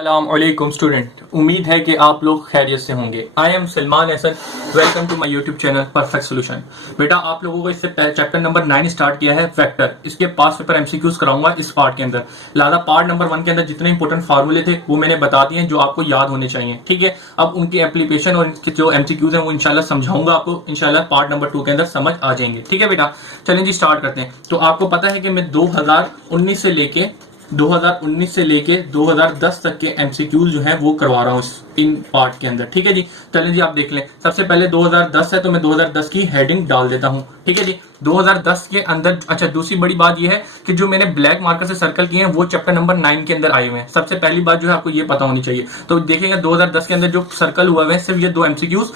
अस्सलामुअलैकुम स्टूडेंट, उम्मीद है कि आप लोग खैरियत से होंगे। I am Salman Hasan, welcome to my YouTube channel perfect solution. बेटा आप लोगों को इससे चैप्टर नंबर 9 स्टार्ट किया है वेक्टर। इसके पास पेपर एमसीक्यूज कराऊंगा इस पार्ट के अंदर। लिहाजा पार्ट नंबर 1 के अंदर जितने इंपॉर्टेंट फार्मूले थे वो मैंने बता दिए जो आपको याद होने चाहिए। ठीक है, अब उनकी एप्लीकेशन और इनके जो एमसीक्यूज हैं वो इंशाल्लाह समझाऊंगा आपको। इंशाल्लाह पार्ट नंबर 2 के अंदर समझ आ जाएंगे। ठीक है बेटा, चलें जी स्टार्ट करते हैं। तो आपको पता है कि मैं 2019 से लेके 2010 तक के एमसीक्यूज जो हैं वो करवा रहा हूँ इन पार्ट के अंदर। ठीक है जी, चलें जी आप देख लें। सबसे पहले 2010 है तो मैं 2010 की हेडिंग डाल देता हूँ। ठीक है जी, 2010 के अंदर अच्छा दूसरी बड़ी बात यह है कि जो मैंने ब्लैक मार्कर से सर्कल किए हैं वो चैप्टर नंबर 9 के अंदर आए हुए हैं। सबसे पहली बात जो है आपको ये पता होनी चाहिए। तो देखिएगा 2010 के अंदर जो सर्कल हुआ है सिर्फ ये 2 एमसीक्यूज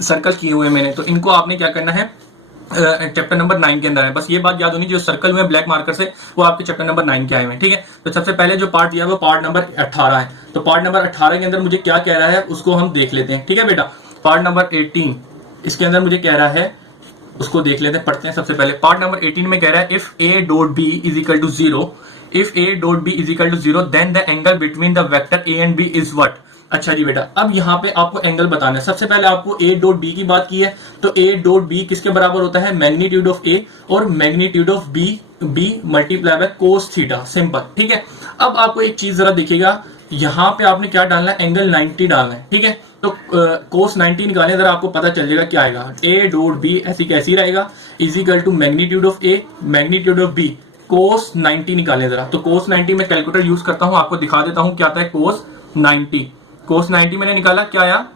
सर्कल किए हुए हैं मैंने। तो इनको आपने क्या करना है, चैप्टर नंबर 9 के अंदर है। बस ये बात याद होनी, जो सर्कल हुए ब्लैक मार्कर से वो आपके चैप्टर नंबर 9 के आए हुए हैं। ठीक है, तो सबसे पहले जो पार्ट दिया है वो पार्ट नंबर 18 है। तो पार्ट नंबर 18 के अंदर मुझे क्या कह रहा है उसको हम देख लेते हैं। ठीक है बेटा, पार्ट नंबर 18 इसके अंदर मुझे कह रहा है, उसको देख लेते हैं, पढ़ते हैं। सबसे पहले पार्ट नंबर 18 में कह रहा है if A dot B is equal to 0, if A dot B is equal to 0 then the angle between the vector A and B is what. अच्छा जी बेटा, अब यहाँ पे आपको एंगल बताना है। सबसे पहले आपको ए डॉट बी की बात की है, तो ए डॉट बी किसके बराबर होता है, मैग्नीट्यूड ऑफ ए और magnitude of B multiply by cos theta, simple. ठीक है, अब आपको एक चीज जरा देखिएगा, यहाँ पे आपने क्या डालना है, एंगल 90 डालना है। ठीक है, तो कोस 90 निकालें जरा, आपको पता चल जाएगा क्या आएगा। ए डॉट बी ऐसी कैसी रहेगा, is equal to magnitude of A magnitude of B cos 90 निकालें जरा। तो कोस 90 में कैलकुलेटर यूज करता हूं, आपको दिखा देता हूं क्या आता है। कोस 90 मैंने निकाला, क्या आया,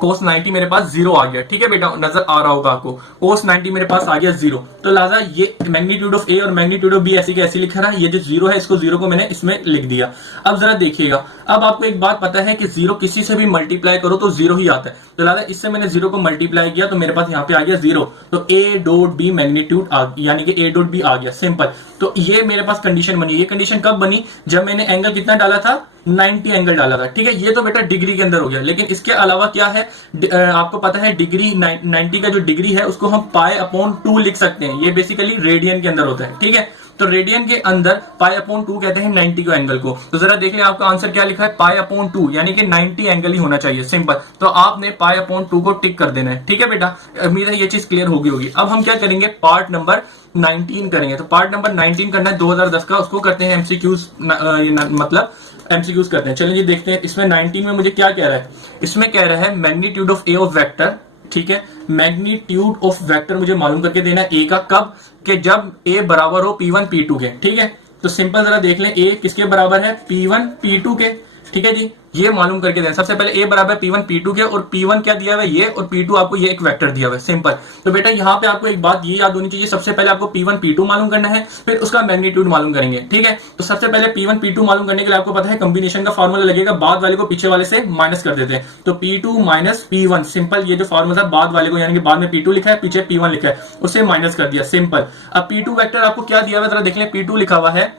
कोस 90 मेरे पास 0 आ गया। ठीक है बेटा, नजर आ रहा होगा आपको, कोस 90 मेरे पास आ गया 0। तो लिहाजा ये मैग्नीट्यूड ऑफ ए और मैग्नीट्यूड ऑफ बी ऐसी कैसी लिखा रहा है, ये जो 0 है इसको 0 को मैंने इसमें लिख दिया। अब जरा देखिएगा, अब आपको एक बात पता है कि 0 किसी से भी मल्टीप्लाई करो तो 0 ही आता है। तो लिहाजा इससे मैंने 0 को मल्टीप्लाई किया तो मेरे पास यहाँ पे आ गया 0। तो ए डॉट बी मैग्नीट्यूड यानी कि ए डॉट बी आ गया, सिंपल। तो ये मेरे पास कंडीशन बनी। ये कंडीशन कब बनी, जब मैंने एंगल कितना डाला था, 90 एंगल डाला था। ठीक है, ये तो बेटा डिग्री के अंदर हो गया, लेकिन इसके अलावा क्या है, आपको पता है डिग्री 90 का जो डिग्री है उसको हम पाई अपॉन 2 लिख सकते हैं। ये बेसिकली रेडियन के अंदर होता है। ठीक है, तो रेडियन के अंदर पाई अपॉन 2 कहते हैं 90 को एंगल को। तो जरा देखें आपका आंसर क्या लिखा है, पाई अपॉन 2 यानी कि 90 एंगल ही होना चाहिए, सिंपल। तो आपने पाई अपॉन 2 को टिक कर देना है। ठीक है बेटा, उम्मीद है ये चीज क्लियर होगी। अब हम क्या करेंगे, पार्ट नंबर 19 करेंगे। तो पार्ट नंबर 19 करना है 2010 का, उसको करते हैं एमसीक्यूज, मतलब एमसीक्यूज करते हैं। चलिए जी देखते हैं इसमें 19 में मुझे क्या कह रहा है। इसमें कह रहा है magnitude of A of vector. ठीक है, मैग्नीट्यूड ऑफ वेक्टर मुझे मालूम करके देना है ए का, कब कि जब ए बराबर हो P1 P2 के। ठीक है, तो सिंपल जरा देख लें, ए किसके बराबर है, P1 P2 के। ठीक है जी, ये मालूम करके देना। सबसे पहले ए बराबर P1 P2 के, और P1 क्या दिया हुआ है ये, और P2 आपको ये एक वेक्टर दिया हुआ है, सिंपल। तो बेटा यहाँ पे आपको एक बात ये याद होनी चाहिए, सबसे पहले आपको P1 P2 मालूम करना है, फिर उसका मैग्नीट्यूड मालूम करेंगे। ठीक है, तो सबसे पहले P1 P2 मालूम करने के लिए आपको पता है कॉम्बिनेशन का फार्मूला लगेगा, बाद वाले को पीछे वाले से माइनस कर देते हैं। तो P2 माइनस P1, सिंपल। ये जो फार्मूला बाद वाले को यानी कि बाद में P2 लिखा है, पीछे P1 लिखा है, उससे माइनस कर दिया, सिंपल। अब P2 वेक्टर आपको क्या दिया हुआ है जरा देख लें। P2 लिखा हुआ है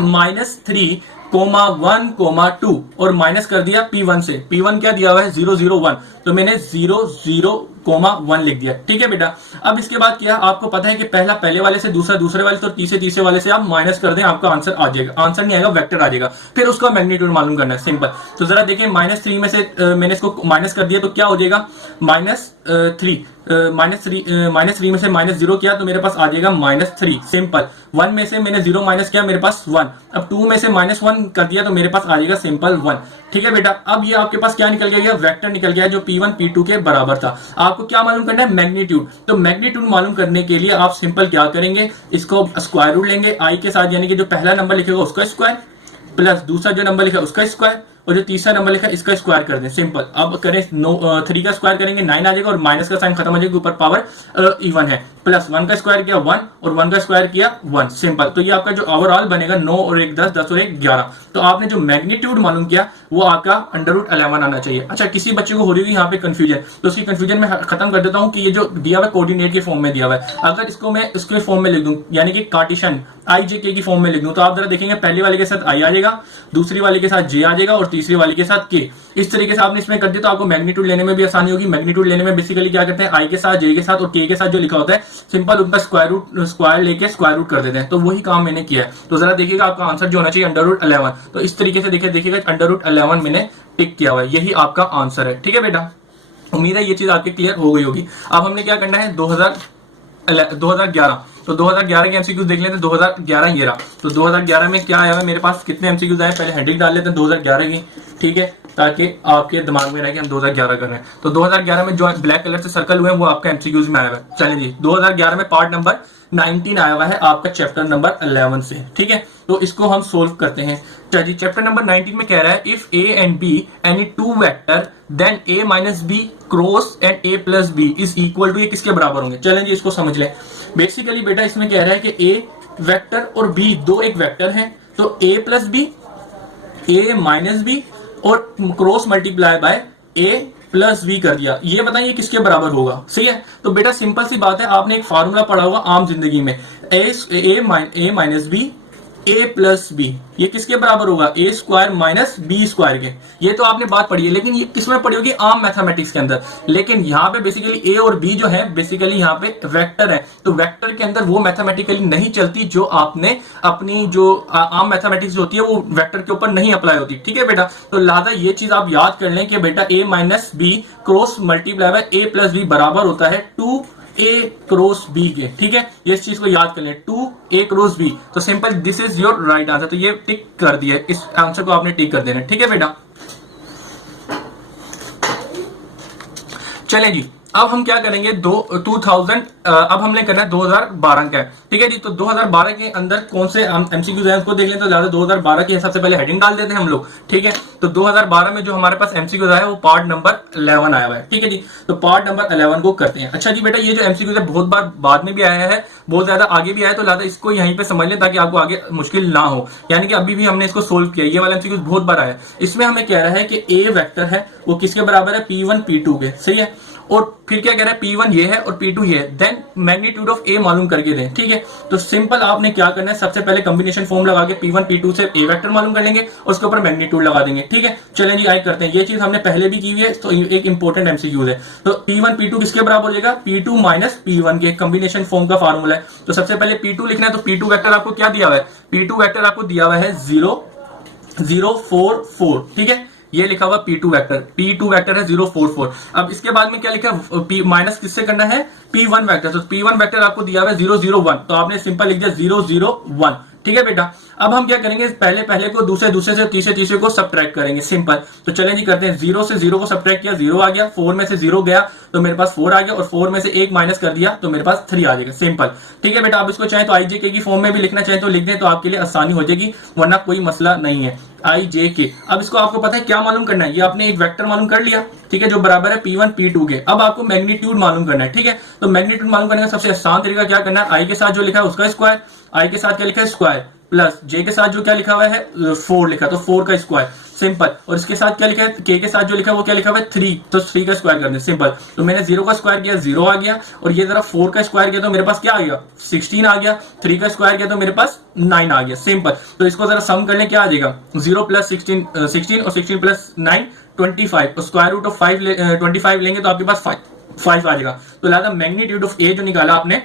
-3,1,2 और माइनस कर दिया P1 से। P1 क्या दिया हुआ है, 0,0,1, तो मैंने 0,0,1 लिख दिया। ठीक है बेटा, अब इसके बाद क्या, आपको पता है कि पहला पहले वाले से, दूसरा दूसरे वाले से, और तीसरे वाले से आप माइनस कर दें, आपका आंसर आ जाएगा। आंसर नहीं आएगा, वेक्टर आ जाएगा। फिर उसका मैग्नीट्यूड मालूम करना है, सिंपल। तो जरा देखें -3 में से मैंने इसको माइनस कर दिया तो क्या हो जाएगा, -3 में से -0 किया तो मेरे पास आ जाएगा -3, सिंपल। 1 में से मैंने 0 माइनस किया, मेरे पास 1। अब 2 में से -1 कर दिया तो मेरे पास आ जाएगा सिंपल 1। ठीक है बेटा, अब ये आपके पास क्या निकल गया, वेक्टर निकल गया जो P1 P2 के बराबर था। आपको क्या मालूम करना है, मैग्नीट्यूड। तो मैग्नीट्यूड मालूम करने के लिए आप सिंपल क्या करेंगे, इसको स्क्वायर रूट लेंगे आई के साथ, यानी कि जो पहला नंबर लिखेगा उसका स्क्वायर, प्लस दूसरा जो नंबर लिखा उसका स्क्वायर, और जो तीसरा नंबर लिखा इसका स्क्वायर कर दें, सिंपल। अब करें 3 का स्क्वायर करेंगे 9 आ जाएगा, और माइनस का साइन खत्म हो जाएगा, ऊपर पावर इवन है, प्लस 1 का स्क्वायर किया 1, और 1 का स्क्वायर किया 1, सिंपल। तो ये आपका जो ओवरऑल बनेगा 9 और 1 10, 10 और 1 11। तो आपने जो मैग्नीट्यूड मालूम किया वो आपका √11 आना चाहिए। अच्छा, किसी बच्चे को हो रही है यहाँ पे कंफ्यूजन, तो उसकी कंफ्यूजन में खत्म कर देता हूँ कि ये जो दिया हुआ कोऑर्डिनेट के फॉर्म में दिया हुआ है, अगर इसको मैं इसके फॉर्म में लिख दूं, यानी कि कार्टेशियन आई जे के की फॉर्म में लिख दूं तो आप जरा देखेंगे पहले वाले के साथ आई आ जाएगा, दूसरी वाले के साथ जे आ जाएगा और तीसरी वाले के साथ के। इस तरीके से आपने इसमें कर दिया तो आपको मैग्नीट्यूड लेने में भी आसानी होगी। मैग्नीट्यूड लेने में बेसिकली क्या करते हैं, आई के साथ, जे के साथ और के साथ जो लिखा होता है सिंपल उनका स्क्वायर लेके स्क्वायर रूट कर देते हैं। तो वही काम मैंने किया है। तो जरा देखिएगा आपका आंसर जो होना चाहिए √11। तो इस तरीके से देखिएगा √11 मैंने टिक किया हुआ है, यही आपका आंसर है। ठीक है बेटा, उम्मीद है ये चीज आपके क्लियर हो गई होगी। अब हमने क्या करना है 2011, तो 2011 के एमसीक्यूज देख लेते हैं। 2011 ये रहा, तो 2011 में क्या आया है मेरे पास, कितने एमसीक्यूज आए, पहले हेडिंग डाल लेते हैं 2011 की, ठीक है, ताकि आपके दिमाग में रहे कि हम 2011 कर रहे हैं। तो 2011 में जो ब्लैक कलर से सर्कल हुए हैं वो आपका एमसीक्यूज में आया हुआ है। चलें जी, 2011 में पार्ट नंबर 19 आया हुआ है आपका चैप्टर नंबर 11 से। ठीक है, तो इसको हम सोल्व करते हैं। चलिए, चैप्टर नंबर 19 में कह रहा है if A and B any two vector then A minus B cross and A plus B is equal to, ये किसके बराबर होंगे। चलें जी, इसको समझ लें। बेसिकली बेटा इसमें कह रहा है कि ए वेक्टर और बी दो एक वेक्टर है, तो A plus B, A minus B और cross multiply by A plus B कर दिया। ये बताइए किसके बराबर होगा। सही है, तो बेटा सिंपल सी बात है, आपने एक फार्मूला पढ़ा होगा आम जिंदगी में, ए माइनस बी ए प्लस बी, ये किसके बराबर होगा, ए स्क्वायर माइनस बी स्क्वायर के। ये तो आपने बात पढ़ी है, लेकिन ये किसमें पढ़ी होगी, आम मैथमेटिक्स के अंदर। लेकिन यहाँ पे बेसिकली ए और बी जो है बेसिकली यहाँ पे वेक्टर है, तो वेक्टर के अंदर वो मैथमेटिकली नहीं चलती जो आपने अपनी जो आम मैथमेटिक्स होती है वो वेक्टर के ऊपर नहीं अप्लाई होती। ठीक है बेटा, तो लिहाजा ये चीज आप याद कर लें कि बेटा A minus B cross multiply by A plus B बराबर होता है 2 ए क्रॉस बी के। ठीक है, ये इस चीज को याद कर लें, 2 ए क्रॉस बी। तो simple this is your right answer. तो ये टिक कर दिया, इस आंसर को आपने टिक कर देना। ठीक है बेटा, चलें जी, अब हम क्या करेंगे, 2000 अब हमने करना है 2012 का। ठीक है जी, तो 2012 के अंदर कौन से एमसीक्यूज हैं उसको देख लें। तो ज्यादा 2012 की सबसे पहले हेडिंग डाल देते हैं हम लोग। ठीक है, तो 2012 में जो हमारे पास एमसीक्यूज आया है वो पार्ट नंबर 11 आया हुआ है। ठीक है जी, तो पार्ट नंबर 11 को करते हैं। अच्छा जी बेटा, ये जो एमसीक्यूज है बहुत बार बाद में भी आया है, बहुत ज्यादा आगे भी आया है, तो लिहाजा इसको यहीं पे समझ लें ताकि आपको आगे मुश्किल ना हो। यानी कि अभी भी हमने इसको सोल्व किया, ये वाला एमसीक्यूज बहुत बार आया है। इसमें हमें कह रहा है कि ए वेक्टर है वो किसके बराबर है, P1 P2 के। सही है, और फिर क्या कह रहा है, P1 ये है और P2 ये है, देन मैग्नीट्यूड ऑफ A मालूम करके दें। ठीक है, तो सिंपल आपने क्या करना है, सबसे पहले कॉम्बिनेशन फॉर्म लगा के P1 P2 से A वेक्टर मालूम कर लेंगे और उसके ऊपर मैग्नीट्यूड लगा देंगे। ठीक है, चलें जी आगे करते हैं। ये चीज हमने पहले भी की हुई है, तो एक इंपॉर्टेंट एमसीक्यूज है। तो P1 P2 किसके बराबर हो जाएगा, P2 माइनस P1 के। कॉम्बिनेशन फॉर्म का फार्मूला है, तो सबसे पहले P2 लिखना है। तो P2 वेक्टर आपको क्या दिया हुआ है, P2 वेक्टर आपको दिया हुआ है 0 0 4 4। ठीक है, ये लिखा हुआ P2 वेक्टर, P2 वेक्टर है 0 4 4। अब इसके बाद में क्या लिखा है, माइनस किससे करना है, P1 वेक्टर। तो P1 वेक्टर आपको दिया हुआ है 0 0 1, तो आपने सिंपल लिख दिया 0 0 1। ठीक है बेटा, अब हम क्या करेंगे, पहले को दूसरे से तीसरे को सब्ट्रैक्ट करेंगे। सिंपल, तो चलें जी करते हैं। 0 से 0 को सब्ट्रैक्ट किया, 0 आ गया। 4 में से 0 गया तो मेरे पास 4 आ गया, और 4 में से 1 माइनस कर दिया तो मेरे पास 3 आ जाएगा। सिंपल। ठीक है बेटा, आप इसको चाहे तो IJK की फॉर्म में भी लिखना चाहे तो लिख दें, तो आपके लिए आसानी हो जाएगी, वरना कोई मसला नहीं है। IJK, अब इसको आपको पता है क्या मालूम करना है, ये आपने एक वेक्टर मालूम कर लिया। ठीक है, जो बराबर है P1 P2 के। अब आपको मैग्नीट्यूड मालूम करना है। ठीक है, तो मैग्नीट्यूड मालूम करने का सबसे आसान तरीका क्या करना है, I के साथ जो लिखा है उसका स्क्वायर, I के साथ क्या लिखा है स्क्वायर, प्लस J के साथ जो क्या लिखा हुआ है 4 लिखा, तो 4 का स्क्वायर। सिंपल, और इसके साथ क्या लिखा है, K के साथ जो लिखा है वो क्या लिखा हुआ है 3, तो 3 का स्क्वायर कर दें। सिंपल, तो मैंने 0 का स्क्वायर किया, 0 आ गया, और ये जरा 4 का स्क्वायर किया तो मेरे पास क्या आ गया, 16 आ गया। 3 का स्क्वायर किया तो मेरे पास 9 आ गया। सिंपल, तो इसको जरा सम कर ले, क्या आ जाएगा, 0 प्लस 16 और 16 प्लस 9 25, और स्क्वायर रूट ऑफ 25 लेंगे तो आपके पास 5 आ जाएगा। तो लिहाजा मैग्नीट्यूड ऑफ ए जो निकाला आपने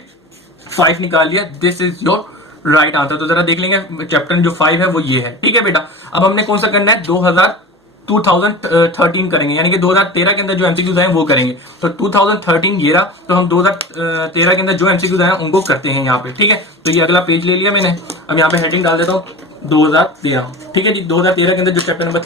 5 निकाल लिया, this is your right answer. तो जरा देख लेंगे चैप्टर जो 5 है वो ये है। ठीक है बेटा, अब हमने कौन सा करना है, 2013 करेंगे, यानी कि 2013 के अंदर जो एमसीक्यूज आए वो करेंगे। तो 2013 ये रहा, तो हम 2013 के अंदर जो एमसीक्यूज आए उनको करते हैं यहाँ पे। ठीक है, तो ये अगला पेज ले लिया मैंने, अब यहाँ पे हेडिंग डाल देता हूँ 2013। ठीक है जी, 2013 के अंदर जो चैप्टर नंबर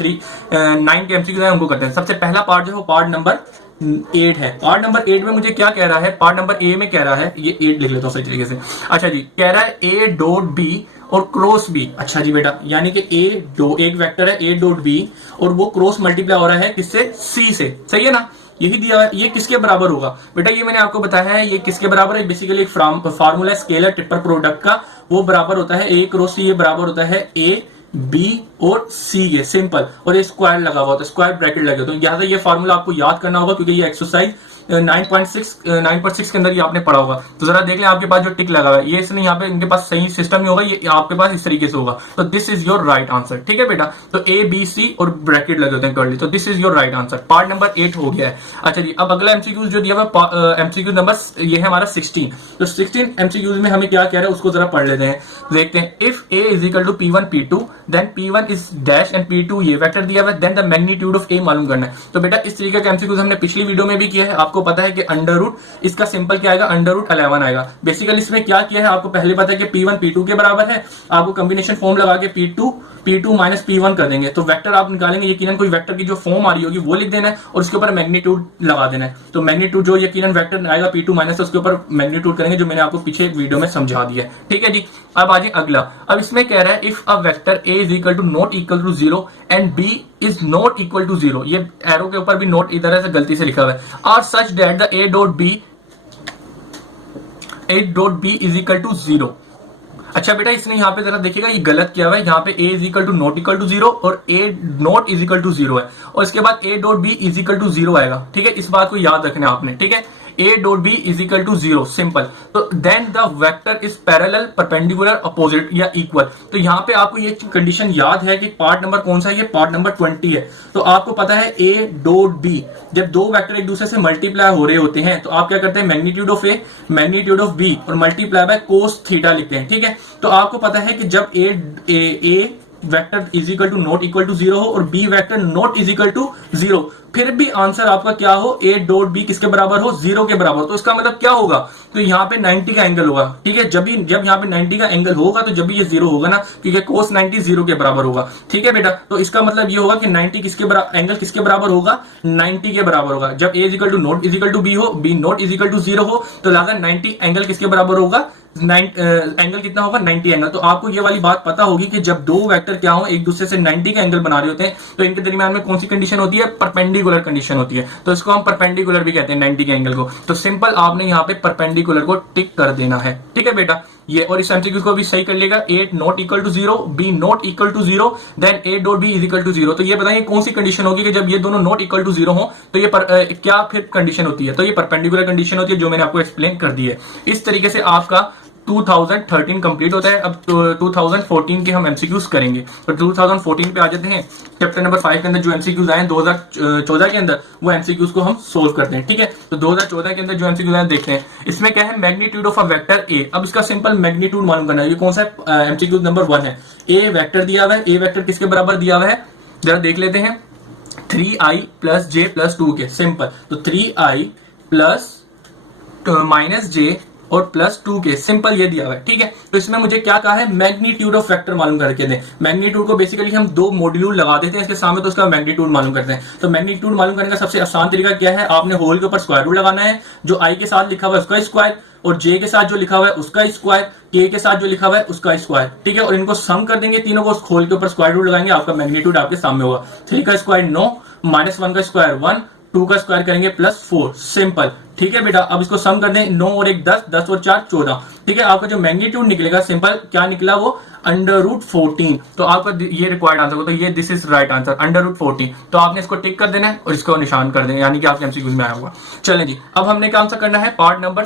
9 के एमसीक्यूज आए उनको करते हैं। सबसे पहला पार्ट जो है वो पार्ट नंबर 8 है। पार्ट नंबर 8 में मुझे क्या कह रहा है, पार्ट नंबर ए में कह रहा है, ये 8 लिख लेता हूँ सही तरीके से। अच्छा जी, कह रहा है ए डॉट बी और क्रॉस बी। अच्छा जी बेटा, यानी कि एक वेक्टर है ए डॉट बी और वो क्रॉस मल्टीप्लाई हो रहा है किससे, सी से। सही है ना, यही दिया है। ये किसके बराबर होगा बेटा, ये मैंने आपको बताया है, ये किसके बराबर है, बेसिकली एक फार्मूला स्केलर ट्रिपल प्रोडक्ट का, वो बराबर होता है ए क्रॉस सी, ये बराबर होता है ए बी और सी के। सिंपल, और ये स्क्वायर लगा हुआ होता है, स्क्वायर ब्रैकेट लगे होते हैं। यहाँ से ये फार्मूला आपको याद करना होगा, क्योंकि ये एक्सरसाइज 9.6 के अंदर ये आपने पढ़ा होगा। तो जरा देख लें आपके पास जो टिक लगा हुआ है ये इसने यहाँ पे इनके पास सही सिस्टम नहीं होगा, ये आपके पास इस तरीके से होगा। तो this is your right answer, ठीक है बेटा। तो ए बी सी और ब्रैकेट लगे होते हैं कर्ली, तो this is your right answer. Part number 8 हो गया है। अच्छा जी, अब अगला एमसीक्यू जो दिया हुआ एमसीक्यू नंबर ये है हमारा 16। तो 16 एमसीक्यूज में हमें क्या कह रहा है उसको जरा पढ़ लेते हैं, देखते हैं। If A is equal to P1 P2 then P1 is dash and P2 ये वेक्टर दिया हुआ है, then the magnitude of A मालूम करना है। तो बेटा इस तरीके का एमसीक्यूज हमने पिछली वीडियो में भी किया है। आपको पता है कि अंडर रूट इसका सिंपल क्या आएगा, अंडर रूट 11 आएगा। बेसिकली इसमें क्या किया है आपको पहले पता है कि P1 P2 के बराबर है, आपको कॉम्बिनेशन फॉर्म लगा के P2 माइनस P1 कर देंगे। तो वेक्टर आप निकालेंगे, यकीनन कोई वेक्टर की जो फॉर्म आ रही होगी वो लिख देना है और उसके ऊपर मैग्नीट्यूड लगा देना है। तो मैग्नीट्यूड जो यकीनन वेक्टर आएगा P2 माइनस, उसके ऊपर मैग्नीट्यूड करेंगे, जो मैंने आपको पीछे वीडियो में समझा दिया है, ठीक है जी। अब आजे अगला। अब इसमें कह रहा है if a vector A is equal to not equal to 0 and B is not equal to 0, ये एरो के ऊपर भी नोट इधर से गलती से लिखा हुआ है, और such that the A dot B is equal to 0। अच्छा बेटा इसने यहाँ पे जरा देखिएगा ये गलत किया हुआ है, यहाँ पे a is equal to not equal to 0 और a not is equal to 0 है, और इसके बाद a dot B is equal to 0 आएगा, ठीक है। इस बात को याद रखना है आपने, ठीक है। a dot B is equal to 0 simple. तो then the vector is parallel perpendicular opposite या इक्वल। तो यहाँ पे आपको ये कंडीशन याद है कि पार्ट नंबर कौन सा है, ये पार्ट नंबर 20 है। तो आपको पता है a डॉट b, जब दो वेक्टर एक दूसरे से मल्टीप्लाई हो रहे होते हैं तो आप क्या करते हैं, magnitude of a magnitude of b और मल्टीप्लाई बाय कोस थीटा लिखते हैं, ठीक है। तो आपको पता है कि जब a vector is equal to not equal to 0 हो और b vector not is equal to 0, फिर भी आंसर आपका क्या हो, a डॉट b किसके बराबर हो, 0 के बराबर। तो इसका मतलब क्या होगा, तो यहाँ पे 90 का एंगल होगा, ठीक है। जब यहाँ पे 90 का एंगल होगा तो जब भी ये 0 होगा ना, क्योंकि cos 90 0 के बराबर होगा, ठीक है बेटा। तो इसका मतलब ये होगा कि 90 किसके बराबर, एंगल किसके बराबर होगा, 90 के बराबर होगा। जब a is equal to not is equal to b हो, b not is equal to 0 हो, तो लिहाजा 90 एंगल किसके बराबर होगा, एंगल कितना होगा, 90 एंगल। तो आपको ये वाली बात पता होगी कि जब दो वेक्टर क्या हो एक दूसरे से 90 का एंगल बना रहे होते हैं तो इनके दरमियान में कौन सी कंडीशन होती है, परपेंडिकुलर कंडीशन होती है। तो इसको हम परपेंडिकुलर भी कहते हैं 90 के एंगल को। तो सिंपल आपने यहाँ पे परपेंडिकुलर को टिक कर देना है, ठीक है बेटा ये। और इस एमसीक्यू को भी सही कर लेगा, a not equal to 0 b not equal to 0 then a dot b is equal to 0। तो ये बताइए कौन सी कंडीशन होगी कि जब ये दोनों नॉट इक्वल टू 0 हो तो ये क्या फिर कंडीशन होती है, तो ये परपेंडिकुलर कंडीशन होती है, जो मैंने आपको एक्सप्लेन कर दी है। इस तरीके से आपका 2013 कंप्लीट होता है। अब 2014 के हम एमसीक्यूज करेंगे। तो 2014 पे आ जाते हैं। चैप्टर नंबर 5 के अंदर जो एमसीक्यूज आए 2014 के अंदर, वो एमसीक्यूज को हम सोल्व करते हैं, ठीक है। तो 2014 के अंदर जो एमसीक्यूज आए देखते हैं। इसमें क्या है, मैग्नीट्यूड ऑफ अ वेक्टर ए। अब इसका सिंपल मैग्नीट्यूड मालूम करना है। ये कौन सा एमसीक्यूज नंबर 1 है। ए वेक्टर दिया हुआ है, ए वेक्टर किसके बराबर दिया हुआ है, जरा देख लेते हैं, 3i प्लस जे प्लस 2 के। सिंपल, तो 3i प्लस माइनस जे और प्लस 2 के, सिंपल ये दिया हुआ है, ठीक है। तो इसमें मुझे क्या कहा है, मैग्नीट्यूड ऑफ वेक्टर मालूम करके दें। मैग्नीट्यूड को बेसिकली हम दो मॉड्यूल लगा देते हैं इसके सामने, तो उसका मैग्नीट्यूड मालूम करते हैं। तो मैग्नीट्यूड मालूम करने का सबसे आसान तरीका क्या है, आपने होल के ऊपर स्क्वायर रूट लगाना है। जो i के साथ लिखा हुआ है उसका स्क्वायर, और j के साथ जो लिखा हुआ है उसका स्क्वायर, k के साथ जो लिखा हुआ है उसका स्क्वायर, ठीक है। और इनको सम कर देंगे तीनों को, होल के ऊपर स्क्वायर रूट लगाएंगे, आपका मैग्नीट्यूड आपके सामने होगा। 3 का स्क्वायर 9, -1 का स्क्वायर 1, 2 का स्क्वायर करेंगे +4, सिंपल, ठीक है बेटा। अब इसको सम कर दें, 9 और 1 10, 10 और 4 14, ठीक है। आपका जो मैग्नीट्यूड निकलेगा सिंपल क्या निकला, वो √14। तो आपका ये रिक्वायर्ड आंसर होगा। तो ये दिस इज राइट आंसर, √14। तो आपने इसको टिक कर देना है और इसको निशान कर देंगे, यानी कि आपके एमसीक्यूज में आया होगा। चलें जी, अब हमने क्या आंसर करना है, पार्ट नंबर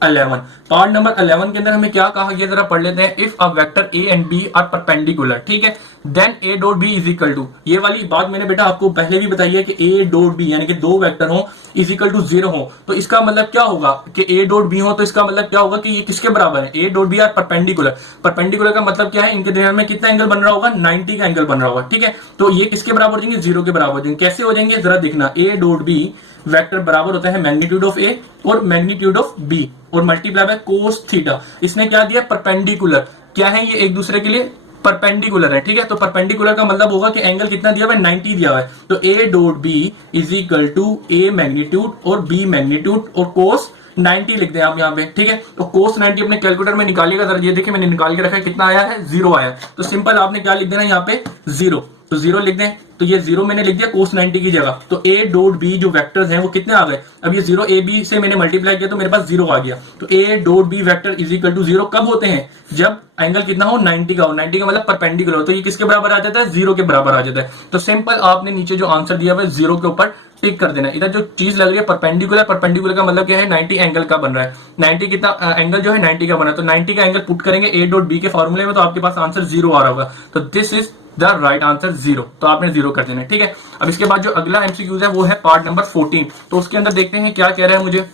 11। पार्ट नंबर 11 के अंदर हमें क्या कहा, ये जरा पढ़ लेते हैं। If a vector a and b are perpendicular, ठीक है, then a dot b is equal to, ये वाली बात मैंने बेटा आपको पहले भी बताई है कि a डॉट b यानी कि दो वेक्टर हो इज इक्वल टू 0 हो, तो इसका मतलब क्या होगा कि a डॉट b हो, तो इसका मतलब क्या होगा कि ये किसके बराबर है, a dot b are perpendicular. Perpendicular का मतलब क्या है, इनके दरमियान में कितना एंगल बन रहा होगा, 90 का एंगल बन रहा होगा, ठीक है। तो ये किसके बराबर हो जाएंगे, 0 के बराबर हो जाएंगे। कैसे हो जाएंगे जरा देखना, a डॉट b वेक्टर बराबर होता है मैग्नीट्यूड ऑफ a और मैग्नीट्यूड ऑफ b और मल्टीप्लाई बाय कोस थीटा। इसने क्या दिया, परपेंडिकुलर। क्या है ये एक दूसरे के लिए, परपेंडिकुलर है, ठीक है। तो परपेंडिकुलर का मतलब होगा कि एंगल कितना दिया हुआ है, 90 दिया हुआ है। तो a dot b is equal to a magnitude और b मैग्नीट्यूड और कोस 90 लिख दें आप यहाँ पे, ठीक है। तो कोस 90 अपने कैलकुलेटर में निकालिएगा, जरा ये देखिए मैंने निकाल के रखा है, कितना आया है, 0 आया। तो सिंपल आपने क्या लिख देना यहाँ पे, 0। तो 0 लिख दें, तो ये 0 मैंने लिख दिया cos 90 की जगह। तो a डॉट b जो वेक्टर्स हैं वो कितने आ गए, अब ये 0 a b से मैंने मल्टीप्लाई किया तो मेरे पास 0 आ गया। तो a dot b vector is equal to 0 कब होते हैं, जब एंगल कितना हो 90 का हो, 90 का मतलब परपेंडिकुलर हो, तो ये किसके बराबर आ जाता है, 0 के बराबर आ जाता है। तो सिंपल आपने नीचे जो आंसर दिया हुआ है 0 के ऊपर टिक कर देना। इधर जो चीज लग रही है परपेंडिकुलर, परपेंडिकुलर का मतलब क्या है, 90 एंगल का बन रहा है, 90 कितना एंगल जो है 90 का बना है, तो 90 का एंगल पुट करेंगे a डॉट b के फॉर्मूले में, तो आपके पास आंसर 0 आ रहा होगा। तो this is the right answer 0, तो आपने 0 कर देना है, ठीक है। अब इसके बाद जो अगला एमसीक्यूज है वो है पार्ट नंबर 14। तो उसके अंदर देखते हैं क्या कह रहा है मुझे।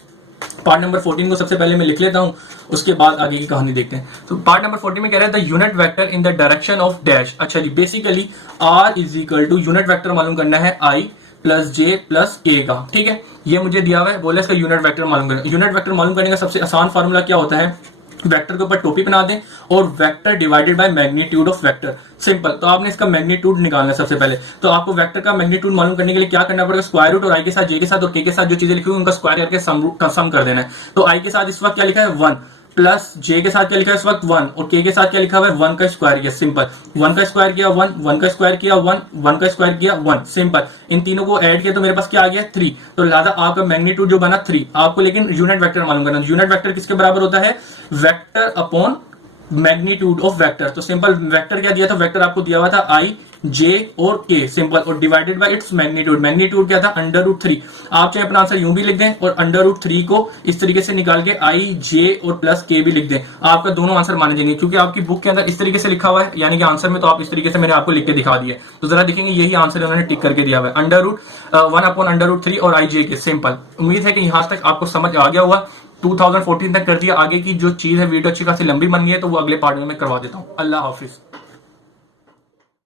पार्ट नंबर 14 को सबसे पहले मैं लिख लेता हूं, उसके बाद आगे की कहानी देखते हैं। तो पार्ट नंबर 14 में कह रहा है the unit vector in the direction of dash. अच्छा जी, basically r is equal to unit vector मालूम करना है i प्लस जे प्लस के का, ठीक है। ये मुझे दिया हुआ है, बोले इसका यूनिट वेक्टर मालूम करना। यूनिट वेक्टर मालूम करने का सबसे आसान फार्मूला क्या होता है, वेक्टर के ऊपर टोपी बना दें और vector divided by magnitude of vector, simple. तो आपने इसका मैग्नीट्यूड निकालना है सबसे पहले। तो आपको वेक्टर का मैग्नीट्यूड मालूम करने के लिए क्या करना पड़ेगा, स्क्वायर रूट और आई के साथ, जे के साथ और के साथ जो चीजें लिखी हुई उनका स्क्वायर करके सम कर देना है। तो आई के साथ इस वक्त क्या लिखा है 1, प्लस जे के साथ क्या लिखा है इस वक्त 1, और के साथ क्या लिखा हुआ है 1 का स्क्वायर किया, सिंपल। 1 का स्क्वायर किया 1, 1 का स्क्वायर किया 1, 1 का स्क्वायर किया 1, सिंपल। इन तीनों को ऐड किया तो मेरे पास क्या आ गया 3। तो लिहाजा आपका मैग्नीट्यूड जो बना 3। आपको लेकिन यूनिट वेक्टर मालूम करना। यूनिट वेक्टर किसके बराबर होता है, vector upon magnitude of vector. तो सिंपल वेक्टर क्या दिया था, वेक्टर आपको दिया हुआ था आई जे और के, सिंपल, और divided by its magnitude. Magnitude क्या था √3। आप चाहे अपना आंसर यूं भी लिख दें और √3 को इस तरीके से निकाल के आई जे और प्लस के भी लिख दें, आपका दोनों आंसर माने जाएंगे, क्योंकि आपकी बुक के अंदर इस तरीके से लिखा हुआ है, यानी कि आंसर में तो आप इस तरीके से मैंने आपको लिख के दिखा दिया। तो जरा देखेंगे यही आंसर उन्होंने टिक करके दिया हुआ है, √1 अपॉन √3 और आई जे के, सिंपल। उम्मीद है कि यहां तक आपको समझ आ गया हुआ। 2014 तक कर दिया। आगे की जो चीज है वीडियो अच्छी खासी लंबी बन गई है, तो वो अगले पार्ट में मैं करवा देता हूँ। अल्लाह हाफिज।